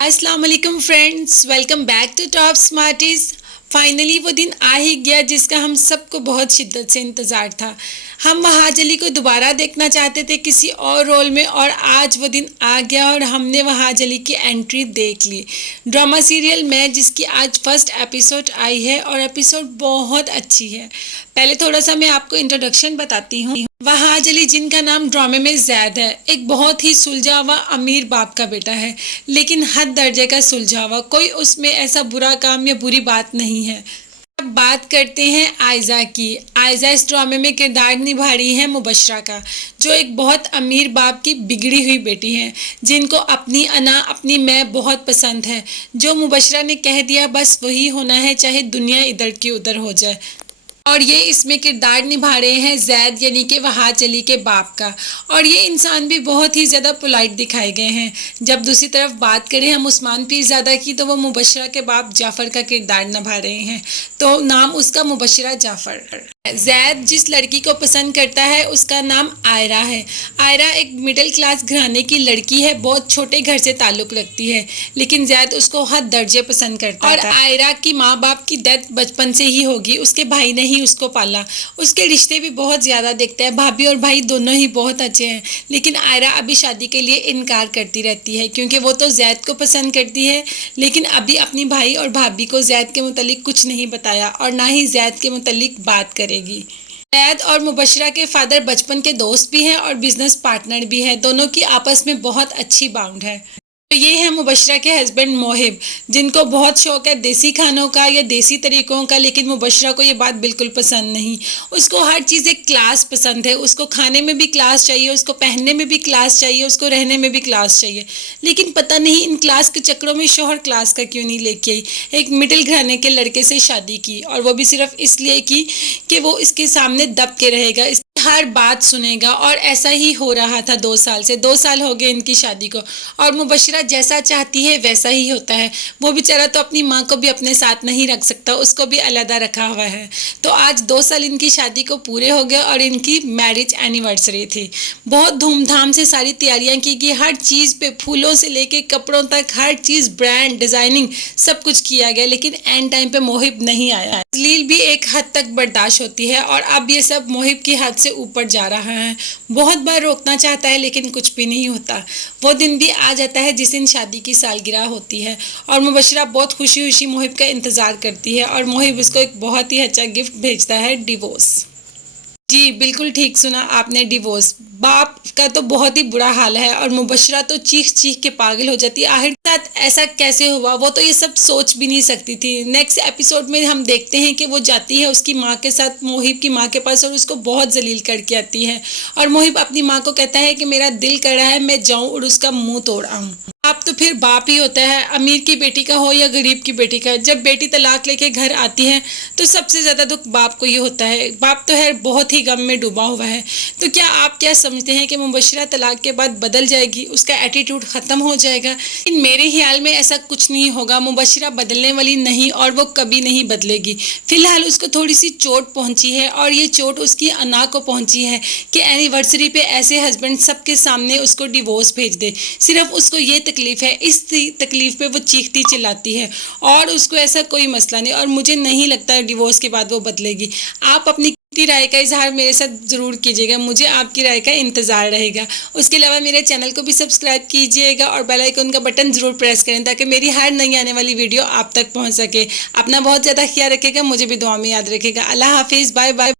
अस्सलाम वालेकुम friends, welcome back to Top Smarties. Finally वो दिन आ ही गया जिसका हम सबको बहुत शिद्दत से इंतज़ार था। हम वहाज अली को दोबारा देखना चाहते थे किसी और रोल में, और आज वो दिन आ गया और हमने वहाज अली की एंट्री देख ली ड्रामा सीरियल में, जिसकी आज फर्स्ट एपिसोड आई है और एपिसोड बहुत अच्छी है। पहले थोड़ा सा मैं आपको इंट्रोडक्शन बताती हूँ। वहाज अली, जिनका नाम ड्रामे में जैद है, एक बहुत ही सुलझा हुआ अमीर बाप का बेटा है, लेकिन हद दर्जे का सुलझा हुआ। कोई उसमें ऐसा बुरा काम या बुरी बात नहीं है। अब बात करते हैं आयज़ा की। आयज़ा इस ड्रामे में किरदार निभा रही है मुबशरा का, जो एक बहुत अमीर बाप की बिगड़ी हुई बेटी है, जिनको अपनी अना अपनी मैं बहुत पसंद है। जो मुबशरा ने कह दिया बस वही होना है, चाहे दुनिया इधर की उधर हो जाए। और ये इसमें किरदार निभा रहे हैं जैद, यानी कि वहाज अली के बाप का। और ये इंसान भी बहुत ही ज़्यादा पोलाइट दिखाए गए हैं। जब दूसरी तरफ बात करें हम उस्मान पीरज़ादा की, तो वो मुबशरा के बाप जाफ़र का किरदार निभा रहे हैं, तो नाम उसका मुबशरा जाफ़र। जैद जिस लड़की को पसंद करता है उसका नाम आयरा है। आयरा एक मिडिल क्लास घराने की लड़की है, बहुत छोटे घर से ताल्लुक़ रखती है, लेकिन जैद उसको हद दर्जे पसंद करता है। और आयरा की माँ बाप की डेथ बचपन से ही होगी, उसके भाई ने ही उसको पाला। उसके रिश्ते भी बहुत ज़्यादा देखते हैं, भाभी और भाई दोनों ही बहुत अच्छे हैं, लेकिन आयरा अभी शादी के लिए इनकार करती रहती है, क्योंकि वो तो जैद को पसंद करती है, लेकिन अभी अपनी भाई और भाभी को जैद के मुतालिक कुछ नहीं बताया और ना ही जैद के मुतालिक बात करेगी। जैद और मुबशरा के फादर बचपन के दोस्त भी हैं और बिजनेस पार्टनर भी हैं। दोनों की आपस में बहुत अच्छी बाउंड है। तो ये है मुबशरा के हस्बैंड मोहिब, जिनको बहुत शौक है देसी खानों का या देसी तरीक़ों का, लेकिन मुबशरा को ये बात बिल्कुल पसंद नहीं। उसको हर चीज़ एक क्लास पसंद है। उसको खाने में भी क्लास चाहिए, उसको पहनने में भी क्लास चाहिए, उसको रहने में भी क्लास चाहिए। लेकिन पता नहीं इन क्लास के चक्करों में शौहर क्लास का क्यों नहीं लेके आई। एक मिडिल घराने के लड़के से शादी की, और वो भी सिर्फ इसलिए की कि वो इसके सामने दब के रहेगा, हर बात सुनेगा। और ऐसा ही हो रहा था 2 साल से। 2 साल हो गए इनकी शादी को, और मुबशरा जैसा चाहती है वैसा ही होता है। वो बेचारा तो अपनी माँ को भी अपने साथ नहीं रख सकता, उसको भी अलहदा रखा हुआ है। तो आज 2 साल इनकी शादी को पूरे हो गए और इनकी मैरिज एनिवर्सरी थी। बहुत धूमधाम से सारी तैयारियां की गई, हर चीज़ पे फूलों से लेके कपड़ों तक हर चीज़, ब्रांड, डिज़ाइनिंग सब कुछ किया गया, लेकिन एंड टाइम पे मोहिब नहीं आया। जलील भी एक हद तक बर्दाश्त होती है, और अब ये सब मोहिब की हद से ऊपर जा रहा है। बहुत बार रोकना चाहता है, लेकिन कुछ भी नहीं होता। वो दिन भी आ जाता है जिस दिन शादी की सालगिरह होती है, और मुबशरा बहुत खुशी खुशी मोहिब का इंतज़ार करती है, और मोहिब उसको एक बहुत ही अच्छा गिफ्ट भेजता है, डिवोर्स। जी बिल्कुल ठीक सुना आपने, डिवोर्स। बाप का तो बहुत ही बुरा हाल है, और मुबशरा तो चीख चीख के पागल हो जाती है। आखिर साथ ऐसा कैसे हुआ, वो तो ये सब सोच भी नहीं सकती थी। नेक्स्ट एपिसोड में हम देखते हैं कि वो जाती है उसकी माँ के साथ मोहिब की माँ के पास, और उसको बहुत जलील करके आती है। और मोहिब अपनी माँ को कहता है कि मेरा दिल कर रहा है मैं जाऊँ और उसका मुंह तोड़ आऊँ। बाप तो फिर बाप ही होता है, अमीर की बेटी का हो या गरीब की बेटी का। जब बेटी तलाक लेके घर आती है तो सबसे ज़्यादा दुख बाप को ही होता है। बाप तो है बहुत ही गम में डूबा हुआ है। तो क्या आप क्या समझते हैं कि मुबशरा तलाक के बाद बदल जाएगी, उसका एटीट्यूड ख़त्म हो जाएगा? लेकिन मेरे ख्याल में ऐसा कुछ नहीं होगा। मुबशरा बदलने वाली नहीं, और वो कभी नहीं बदलेगी। फिलहाल उसको थोड़ी सी चोट पहुंची है, और ये चोट उसकी अना को पहुंची है कि एनिवर्सरी पे ऐसे हस्बैंड सबके सामने उसको डिवोर्स भेज दे। सिर्फ उसको ये तकलीफ है, इस तकलीफ पे वो चीखती चिल्लाती है, और उसको ऐसा कोई मसला नहीं। और मुझे नहीं लगता डिवोर्स के बाद वो बदलेगी। आप अपनी राय का इजहार मेरे साथ ज़रूर कीजिएगा, मुझे आपकी राय का इंतज़ार रहेगा। उसके अलावा मेरे चैनल को भी सब्सक्राइब कीजिएगा और बेल आइकन का बटन ज़रूर प्रेस करें, ताकि मेरी हर नई आने वाली वीडियो आप तक पहुंच सके। अपना बहुत ज़्यादा ख्याल रखिएगा, मुझे भी दुआ में याद रखिएगा। अल्लाह हाफिज़, बाय बाय।